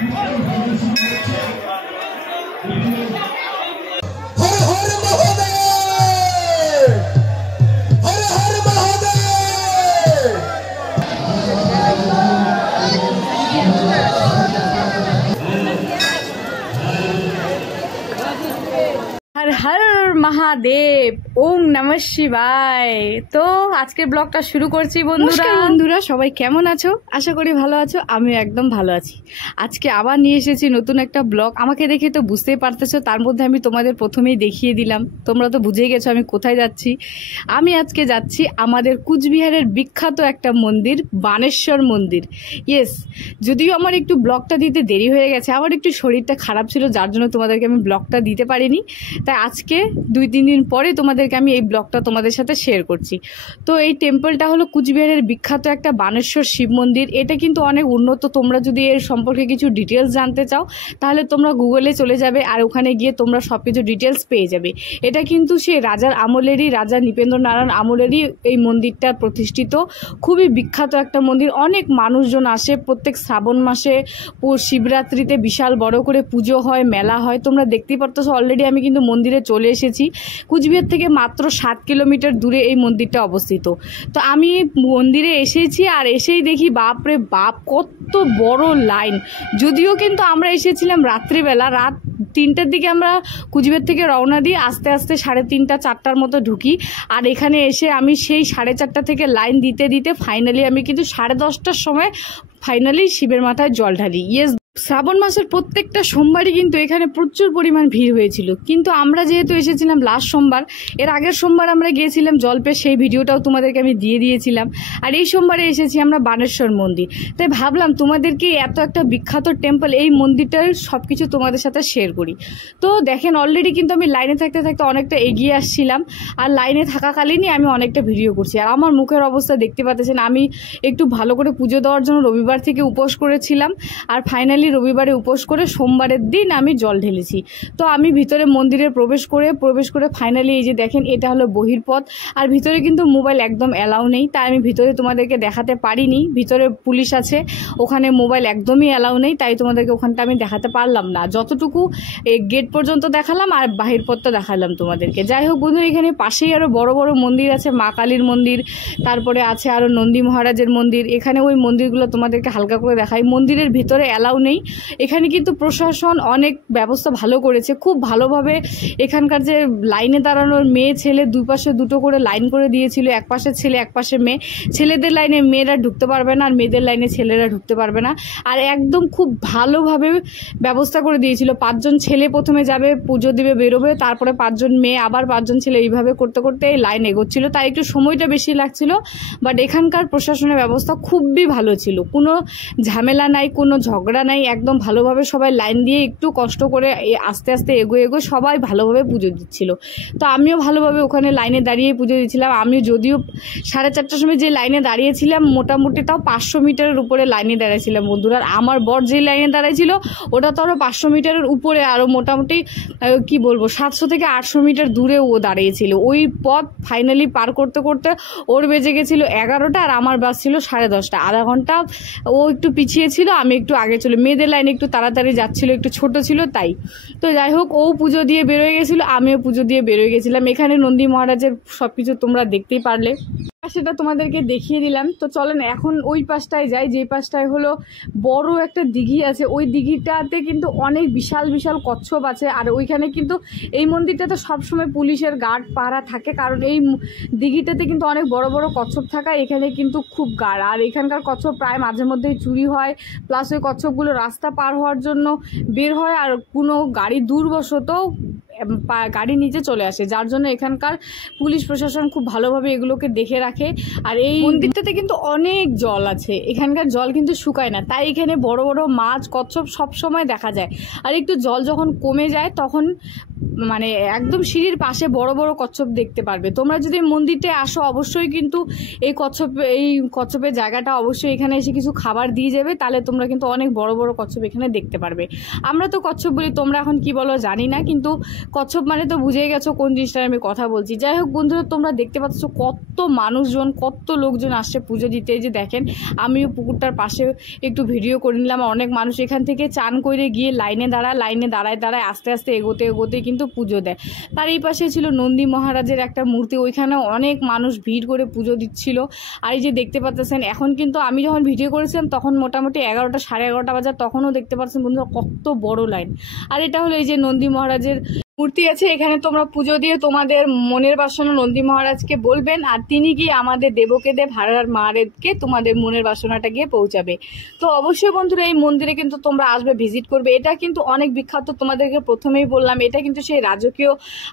हर हर महादेव ओम नमः शिवाय। तो আজকের ব্লগটা শুরু করছি বন্ধুরা সবাই কেমন আছো? আশা করি ভালো আছো। আমি একদম ভালো আছি। আজকে আবার নিয়ে এসেছি নতুন একটা ব্লগ। আমাকে দেখে তো বুঝতেই পারতেছো, তার মধ্যে আমি তোমাদের প্রথমেই দেখিয়ে দিলাম, তোমরা তো বুঝেই গেছো আমি কোথায় যাচ্ছি। আমি আজকে যাচ্ছি আমাদের কুচবিহারের বিখ্যাত একটা মন্দির, বানেশ্বর মন্দির। ইয়েস, যদিও আমার একটু ব্লগটা দিতে দেরি হয়ে গেছে, আমার একটু শরীরটা খারাপ ছিল, যার জন্য তোমাদেরকে আমি ব্লগটা দিতে পারিনি। তাই আজকে 2-3 দিন পরে তোমাদেরকে আমি এই ব্লগটা তোমাদের সাথে শেয়ার করছি। তো এই টেম্পলটা হলো কুচবিহারের বিখ্যাত একটা বানেশ্বর শিব মন্দির। এটা কিন্তু অনেক উন্নত। তোমরা যদি এর সম্পর্কে কিছু ডিটেলস জানতে চাও তাহলে তোমরা গুগলে চলে যাবে, আর ওখানে গিয়ে তোমরা সব কিছু ডিটেলস পেয়ে যাবে। এটা কিন্তু সেই রাজার আমলেরই, রাজা নৃপেন্দ্র নারায়ণ আমলেরই এই মন্দিরটা প্রতিষ্ঠিত। খুবই বিখ্যাত একটা মন্দির। অনেক মানুষজন আসে প্রত্যেক শ্রাবণ মাসে, শিবরাত্রিতে বিশাল বড় করে পুজো হয়, মেলা হয়। তোমরা দেখতেই পারতেছো অলরেডি আমি কিন্তু মন্দিরে চলে এসেছি। কুচবিহার থেকে মাত্র 7 কিলোমিটার দূরে এই মন্দিরটা অবস্থিত। তো আমি মন্দিরে এসেছি, আর এসেই দেখি বাপরে বাপ কত বড় লাইন। যদিও কিন্তু আমরা এসেছিলাম রাত্রিবেলা, রাত 3টার দিকে আমরা কুচবিহার থেকে রওনা দিই, আস্তে আস্তে 3:30-4টার মতো ঢুকি। আর এখানে এসে আমি সেই 4:30 থেকে লাইন দিতে দিতে ফাইনালি আমি কিন্তু 10:30টার সময় ফাইনালি শিবের মাথায় জল ঢালি। ইয়েস, শ্রাবণ মাসের প্রত্যেকটা সোমবারই কিন্তু এখানে প্রচুর পরিমাণ ভিড় হয়েছিল। কিন্তু আমরা যেহেতু এসেছিলাম লাস্ট সোমবার, এর আগের সোমবার আমরা গিয়েছিলাম জলপে, সেই ভিডিওটাও তোমাদেরকে আমি দিয়ে দিয়েছিলাম। আর এই সোমবারে এসেছি আমরা বানেশ্বর মন্দির। তাই ভাবলাম তোমাদেরকে এত একটা বিখ্যাত টেম্পল, এই মন্দিরটার সব কিছু তোমাদের সাথে শেয়ার করি। তো দেখেন অলরেডি কিন্তু আমি লাইনে থাকতে থাকতে অনেকটা এগিয়ে আসছিলাম, আর লাইনে থাকাকালীনই আমি অনেকটা ভিডিও করছি। আর আমার মুখের অবস্থা দেখতে পাচ্ছেন, আমি একটু ভালো করে পুজো দেওয়ার জন্য রবিবার থেকে উপোস করেছিলাম, আর ফাইনালি রবিবারে উপোস করে সোমবারের দিন আমি জল ঢেলেছি। তো আমি ভিতরে মন্দিরে প্রবেশ করে ফাইনালি এই যে দেখেন এটা হলো বহির্পথ। আর ভিতরে কিন্তু মোবাইল একদম অ্যালাউ নেই, তাই আমি ভিতরে তোমাদেরকে দেখাতে পারিনি। ভিতরে পুলিশ আছে, ওখানে মোবাইল একদমই অ্যালাউ নেই, তাই তোমাদেরকে ওখানটা আমি দেখাতে পারলাম না। যতটুকু গেট পর্যন্ত দেখালাম আর বাহির পথটা দেখালাম তোমাদেরকে। যাই হোক বন্ধু, এখানে পাশেই আরও বড় বড় মন্দির আছে, মা কালীর মন্দির, তারপরে আছে আরও নন্দী মহারাজের মন্দির। এখানে ওই মন্দিরগুলো তোমাদেরকে হালকা করে দেখাই। মন্দিরের ভিতরে অ্যালাউ নেই। এখানে কিন্তু প্রশাসন অনেক ব্যবস্থা ভালো করেছে, খুব ভালোভাবে। এখানকার যে লাইনে দাঁড়ানোর মেয়ে ছেলে দুই পাশে দুটো করে লাইন করে দিয়েছিল, এক পাশে ছেলে এক পাশে মেয়ে। ছেলেদের লাইনে মেয়েরা ঢুকতে পারবে না, আর মেয়েদের লাইনে ছেলেরা ঢুকতে পারবে না। আর একদম খুব ভালোভাবে ব্যবস্থা করে দিয়েছিল। 5 জন ছেলে প্রথমে যাবে, পুজো দিবে, বেরোবে, তারপরে 5 জন মেয়ে, আবার 5 জন ছেলে, এইভাবে করতে করতে এই লাইন এগোচ্ছিল। তাই একটু সময়টা বেশি লাগছিল, বাট এখানকার প্রশাসনের ব্যবস্থা খুবই ভালো ছিল। কোনো ঝামেলা নাই, কোনো ঝগড়া নাই, একদম ভালোভাবে সবাই লাইন দিয়ে একটু কষ্ট করে আস্তে আস্তে এগোয় সবাই ভালোভাবে পুজো দিচ্ছিল। তো আমিও ভালোভাবে ওখানে লাইনে দাঁড়িয়ে পুজো দিচ্ছিলাম। আমি যদিও 4:30টার সময় যে লাইনে দাঁড়িয়েছিলাম, মোটামুটি তাও 500 মিটারের উপরে লাইনে দাঁড়িয়েছিলাম বন্ধুরা। আমার বর যে লাইনে দাঁড়িয়েছিল ওটা তো আরও 500 মিটারের উপরে, আরও মোটামুটি কি বলবো 700 থেকে 800 মিটার দূরে ও দাঁড়িয়েছিল। ওই পথ ফাইনালি পার করতে করতে ওর বেজে গেছিলো 11টা, আর আমার বাস ছিল 10:30। আধা ঘন্টা ও একটু পিছিয়ে ছিল, আমি একটু আগে ছিল। মেয়েদের লাইনে একটু তাড়াতাড়ি যাচ্ছিল, একটু ছোট ছিল তাই। তো যাই হোক, ও পুজো দিয়ে বেরোয় গেছিলো, আমিও পুজো দিয়ে বেরোয় গেছিলাম। এখানে নন্দী মহারাজের সব কিছু তোমরা দেখতেই পারলে, সেটা তোমাদেরকে দেখিয়ে দিলাম। তো চলেন এখন ওই পাশটায় যাই, যে পাশটায় হলো বড় একটা দিঘি আছে। ওই দিঘিটাতে কিন্তু অনেক বিশাল বিশাল কচ্ছপ আছে। আর ওইখানে কিন্তু এই মন্দিরটাতে সবসময় পুলিশের গার্ড পাহারা থাকে, কারণ এই দিঘিটাতে কিন্তু অনেক বড় বড় কচ্ছপ থাকা। এখানে কিন্তু খুব গাঢ়, আর এখানকার কচ্ছপ প্রায় মাঝে মধ্যেই চুরি হয়। প্লাস ওই কচ্ছপগুলো রাস্তা পার হওয়ার জন্য বের হয়, আর কোনো গাড়ি দূরবশত গাড়ি নিচে চলে আসে, যার জন্য এখানকার পুলিশ প্রশাসন খুব ভালোভাবে এগুলোকে দেখে রাখে। আর এই মন্দিরটাতে কিন্তু অনেক জল আছে, এখানকার জল কিন্তু শুকায় না, তাই এখানে বড় বড় মাছ কচ্ছপ সব সময় দেখা যায়। আর একটু জল যখন কমে যায় তখন মানে একদম সিঁড়ির পাশে বড় বড় কচ্ছপ দেখতে পারবে। তোমরা যদি মন্দিরটায় আসো অবশ্যই কিন্তু এই কচ্ছপের জায়গাটা অবশ্যই এখানে এসে কিছু খাবার দিয়ে যাবে, তাহলে তোমরা কিন্তু অনেক বড় বড় কচ্ছপ এখানে দেখতে পারবে। আমরা তো কচ্ছপ বলি, তোমরা এখন কি বলো জানি না, কিন্তু কচ্ছপ মানে তো বুঝেই গেছো কোন জিনিসটার আমি কথা বলছি। যাই হোক বন্ধুরা, তোমরা দেখতে পাচ্ছ কত মানুষজন, কত লোকজন আসছে পুজো দিতে। যে দেখেন আমিও পুকুরটার পাশে একটু ভিডিও করে নিলাম। অনেক মানুষ এখান থেকে চান করে গিয়ে লাইনে দাঁড়ায় আস্তে আস্তে এগোতে কিন্তু পুজো দেয়। তার এই পাশে ছিল নন্দী মহারাজের একটা মূর্তি, ওইখানে অনেক মানুষ ভিড় করে পুজো দিচ্ছিল। আর এই যে দেখতে পাচ্ছেন, এখন কিন্তু আমি যখন ভিডিও করেছিলাম তখন মোটামুটি 11টা সাড়ে 11টা বাজার, তখনও দেখতে পাচ্ছেন বন্ধুরা কত বড় লাইন। আর এটা হলো এই যে নন্দী মহারাজের মূর্তি আছে এখানে। তোমরা পুজো দিয়ে তোমাদের মনের বাসনা নন্দী মহারাজকে বলবেন, আর তিনি গিয়ে আমাদের দেবকে দেব হারার মারেদকে তোমাদের মনের বাসনাটা গিয়ে পৌঁছাবে। তো অবশ্যই বন্ধুরা এই মন্দিরে কিন্তু তোমরা আসবে, ভিজিট করবে। এটা কিন্তু অনেক বিখ্যাত, তোমাদেরকে প্রথমেই বললাম, এটা কিন্তু সেই রাজকীয়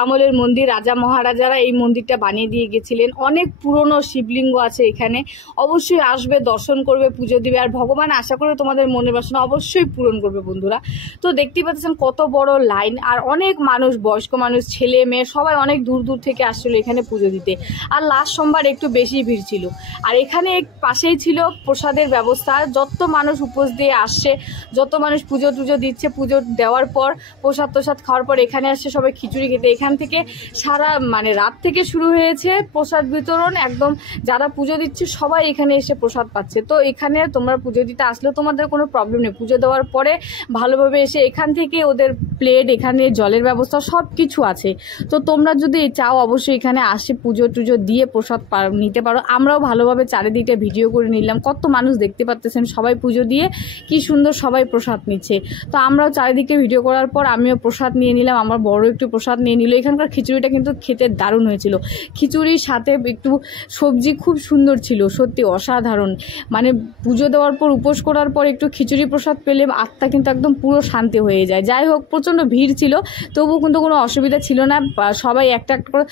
আমলের মন্দির। রাজা মহারাজারা এই মন্দিরটা বানিয়ে দিয়ে গেছিলেন। অনেক পুরনো শিবলিঙ্গ আছে এখানে। অবশ্যই আসবে, দর্শন করবে, পুজো দিবে, আর ভগবান আশা করে তোমাদের মনের বাসনা অবশ্যই পূরণ করবে বন্ধুরা। তো দেখতেই পাচ্ছেন কত বড় লাইন, আর অনেক মানুষ, বয়স্ক মানুষ, ছেলে মেয়ে সবাই অনেক দূর দূর থেকে আসছিল এখানে পুজো দিতে। আর লাস্ট সোমবার একটু বেশি ভিড় ছিল। আর এখানে পাশেই ছিল প্রসাদের ব্যবস্থা। যত মানুষ উপোস দিয়ে আসছে, যত মানুষ পুজো টুজো দিচ্ছে, পুজো দেওয়ার পর প্রসাদ খাওয়ার পর এখানে আসছে সবাই খিচুড়ি খেতে। এখান থেকে সারা মানে রাত থেকে শুরু হয়েছে প্রসাদ বিতরণ। একদম যারা পুজো দিচ্ছে সবাই এখানে এসে প্রসাদ পাচ্ছে। তো এখানে তোমরা পুজো দিতে আসলেও তোমাদের কোনো প্রবলেম নেই। পুজো দেওয়ার পরে ভালোভাবে এসে এখান থেকে ওদের প্লেট, এখানে জলের ব্যবস্থা সব কিছু আছে। তো তোমরা যদি চাও অবশ্যই এখানে আসে পুজো টুজো দিয়ে প্রসাদ নিতে পারো। আমরাও ভালোভাবে চারিদিকে ভিডিও করে নিলাম। কত মানুষ দেখতে পাচ্ছেন, সবাই পুজো দিয়ে কি সুন্দর সবাই প্রসাদ নিচ্ছে। তো আমরাও চারিদিকে ভিডিও করার পর আমিও প্রসাদ নিয়ে নিলাম। আমার বড় একটু প্রসাদ নিয়ে নিল। এখানকার খিচুড়িটা কিন্তু খেতে দারুণ হয়েছিল। খিচুড়ির সাথে একটু সবজি খুব সুন্দর ছিল, সত্যি অসাধারণ। মানে পুজো দেওয়ার পর, উপোস করার পর একটু খিচুড়ি প্রসাদ পেলে আত্মা কিন্তু একদম পুরো শান্তি হয়ে যায়। যাই হোক, প্রচণ্ড ভিড় ছিল, তবুও কিন্তু কোনো অসুবিধা ছিল না। সবাই একটা একটা করে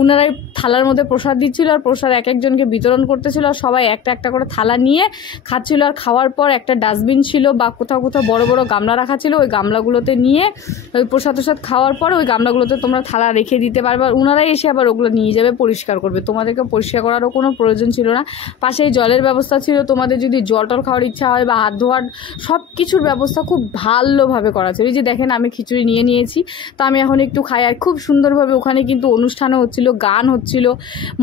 ওনারাই থালার মধ্যে প্রসাদ দিচ্ছিল, আর প্রসাদ এক একজনকে বিতরণ করতেছিল। আর সবাই একটা একটা করে থালা নিয়ে খাচ্ছিল। আর খাওয়ার পর একটা ডাস্টবিন ছিল, বা কোথাও বড় বড় গামলা রাখা ছিল, ওই গামলাগুলোতে নিয়ে ওই প্রসাদ খাওয়ার পর ওই গামলাগুলোতে তোমরা থালা রেখে দিতে পারবে। আর ওনারাই এসে আবার ওগুলো নিয়ে যাবে, পরিষ্কার করবে। তোমাদেরকে পরিষ্কার করারও কোনো প্রয়োজন ছিল না। পাশেই জলের ব্যবস্থা ছিল। তোমাদের যদি জল টল খাওয়ার ইচ্ছা হয় বা হাত ধোয়ার সব কিছুর ব্যবস্থা খুব ভালোভাবে করা ছিল। এই যে দেখেন আমি খিচুড়ি নিয়ে নিয়েছি, তো আমি এখন একটু খাই। আর খুব সুন্দরভাবে ওখানে কিন্তু অনুষ্ঠানও হচ্ছিল, গান হচ্ছিল,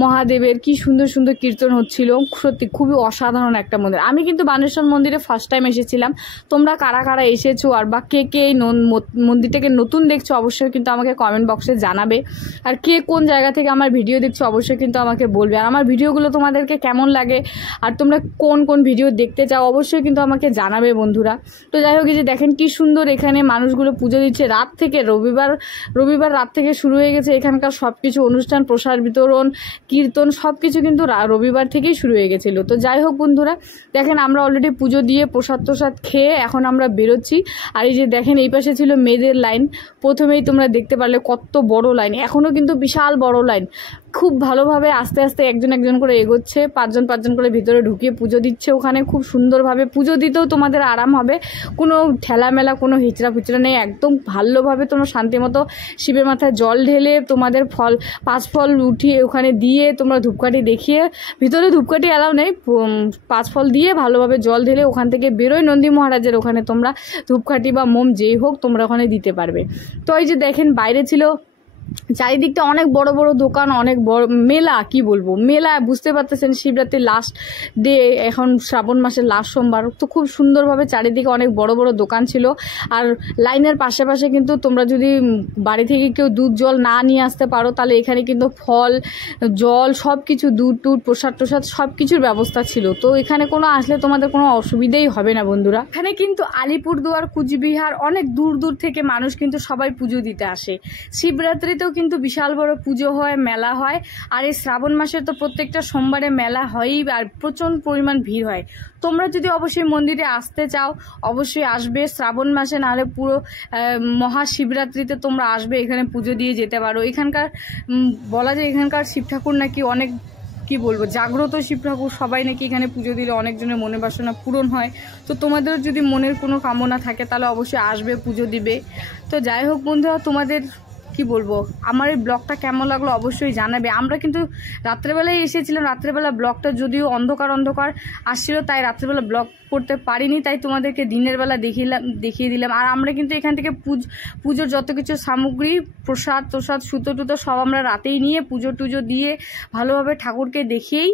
মহাদেবের কি সুন্দর সুন্দর কীর্তন হচ্ছিল। সত্যি খুবই অসাধারণ একটা মন্দির। আমি কিন্তু বানেশ্বর মন্দিরে ফার্স্ট টাইম এসেছিলাম। তোমরা কারা কারা এসেছো আর বা কে কে এই মন্দিরটাকে নতুন দেখছো অবশ্যই কিন্তু আমাকে কমেন্ট বক্সে জানাবে। আর কে কোন জায়গা থেকে আমার ভিডিও দেখছো অবশ্যই কিন্তু আমাকে বলবে। আর আমার ভিডিওগুলো তোমাদেরকে কেমন লাগে আর তোমরা কোন কোন ভিডিও দেখতে চাও অবশ্যই কিন্তু আমাকে জানাবে বন্ধুরা। তো যাই হোক, এই যে দেখেন কি সুন্দর এখানে মানুষগুলো পুজো দিচ্ছে। রাত থেকে রবিবার রাত থেকে শুরু হয়ে গেছে এখানকার সব কিছু অনুষ্ঠান, প্রসাদ বিতরণ, কীর্তন সব কিছু কিন্তু রবিবার থেকেই শুরু হয়ে গেছিলো। তো যাই হোক বন্ধুরা, দেখেন আমরা অলরেডি পুজো দিয়ে প্রসাদ খেয়ে এখন আমরা বেরোচ্ছি। আর এই যে দেখেন এই পাশে ছিল মেয়েদের লাইন। প্রথমেই তোমরা দেখতে পারলে কত বড় লাইন, এখনও কিন্তু বিশাল বড় লাইন। খুব ভালোভাবে আস্তে আস্তে একজন একজন করে এগোচ্ছে, পাঁচজন করে ভিতরে ঢুকিয়ে পুজো দিচ্ছে। ওখানে খুব সুন্দরভাবে পুজো দিতেও তোমাদের আরাম হবে, কোনো ঠেলামেলা কোনো হিচড়া ফিচড়া নেই। একদম ভালোভাবে তোমরা শান্তি মতো শিবের মাথায় জল ঢেলে তোমাদের পাঁচ ফল উঠিয়ে ওখানে দিয়ে তোমরা ধূপকাঠি দেখিয়ে, ভিতরে ধূপকাঠি এলাও নেই, 5 ফল দিয়ে ভালোভাবে জল ঢেলে ওখান থেকে বেরোয় নন্দী মহারাজের ওখানে তোমরা ধূপকাঠি বা মোম যেই হোক তোমরা ওখানে দিতে পারবে। তো এই যে দেখেন বাইরে ছিল চারিদিকটা অনেক বড় বড় দোকান, অনেক বড় মেলা, কি বলবো মেলা, বুঝতে পারতেছেন শিবরাত্রির লাস্ট ডে, এখন শ্রাবণ মাসের লাস্ট সোমবার। তো খুব সুন্দরভাবে চারিদিকে অনেক বড় বড় দোকান ছিল। আর লাইনের পাশে কিন্তু তোমরা যদি বাড়ি থেকে কেউ দুধ জল না নিয়ে আসতে পারো তাহলে এখানে কিন্তু ফল জল সব কিছু, দুধ প্রসাদ সব কিছুর ব্যবস্থা ছিল। তো এখানে কোনো আসলে তোমাদের কোনো অসুবিধাই হবে না বন্ধুরা। এখানে কিন্তু আলিপুরদুয়ার, কুচবিহার অনেক দূর দূর থেকে মানুষ কিন্তু সবাই পুজো দিতে আসে। শিবরাত্রিতেও কিন্তু বিশাল বড় পুজো হয়, মেলা হয়। আর এই শ্রাবণ মাসে তো প্রত্যেকটা সোমবারে মেলা হয়ই, আর প্রচণ্ড পরিমাণ ভিড় হয়। তোমরা যদি অবশ্যই মন্দিরে আসতে চাও অবশ্যই আসবে শ্রাবণ মাসে, নাহলে পুরো মহাশিবরাত্রিতে তোমরা আসবে, এখানে পুজো দিয়ে যেতে পারো। এখানকার বলা যায় এখানকার শিব ঠাকুর নাকি অনেক, কি বলবো, জাগ্রত শিব ঠাকুর। সবাই নাকি এখানে পুজো দিলে অনেকজনের মনের বাসনা পূরণ হয়। তো তোমাদের যদি মনের কোনো কামনা থাকে তাহলে অবশ্যই আসবে, পুজো দিবে। তো যাই হোক বন্ধুরা, তোমাদের কি বলবো, আমার এই ব্লগটা কেমন লাগলো অবশ্যই জানাবে। আমরা কিন্তু রাত্রেবেলায় এসেছিলাম, রাত্রেবেলা ব্লগটা যদিও অন্ধকার আসছিল, তাই রাত্রেবেলা ব্লগ করতে পারিনি, তাই তোমাদেরকে দিনের বেলা দেখিয়ে দিলাম। আর আমরা কিন্তু এখান থেকে পুজোর যত কিছু সামগ্রী, প্রসাদ সুতো টুতো সব আমরা রাতেই নিয়ে পুজো টুজো দিয়ে ভালোভাবে ঠাকুরকে দেখিয়েই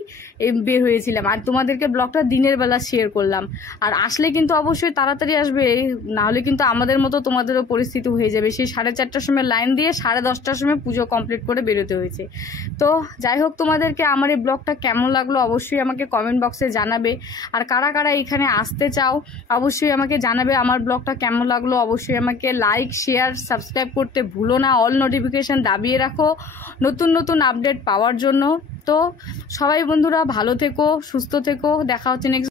বের হয়েছিলাম। আর তোমাদেরকে ব্লগটা দিনের বেলা শেয়ার করলাম। আর আসলে কিন্তু অবশ্যই তাড়াতাড়ি আসবে, নাহলে কিন্তু আমাদের মতো তোমাদেরও পরিস্থিতি হয়ে যাবে। সেই 4:30টার সময় লাইন দিয়ে 10:30টার সময় পুজো কমপ্লিট করে বেরোতে হয়েছে। তো যাই হোক, তোমাদেরকে আমার এই ব্লগটা কেমন লাগলো অবশ্যই আমাকে কমেন্ট বক্সে জানাবে। আর কারা কারা এখানে আসতে চাও অবশ্যই আমাকে জানাবে। আমার ব্লগটা কেমন লাগলো অবশ্যই আমাকে লাইক, শেয়ার, সাবস্ক্রাইব করতে ভুলো না। অল নোটিফিকেশন দাবিয়ে রাখো নতুন নতুন আপডেট পাওয়ার জন্য। তো সবাই বন্ধুরা ভালো থেকো, সুস্থ থেকো, দেখা হচ্ছে নেক্সট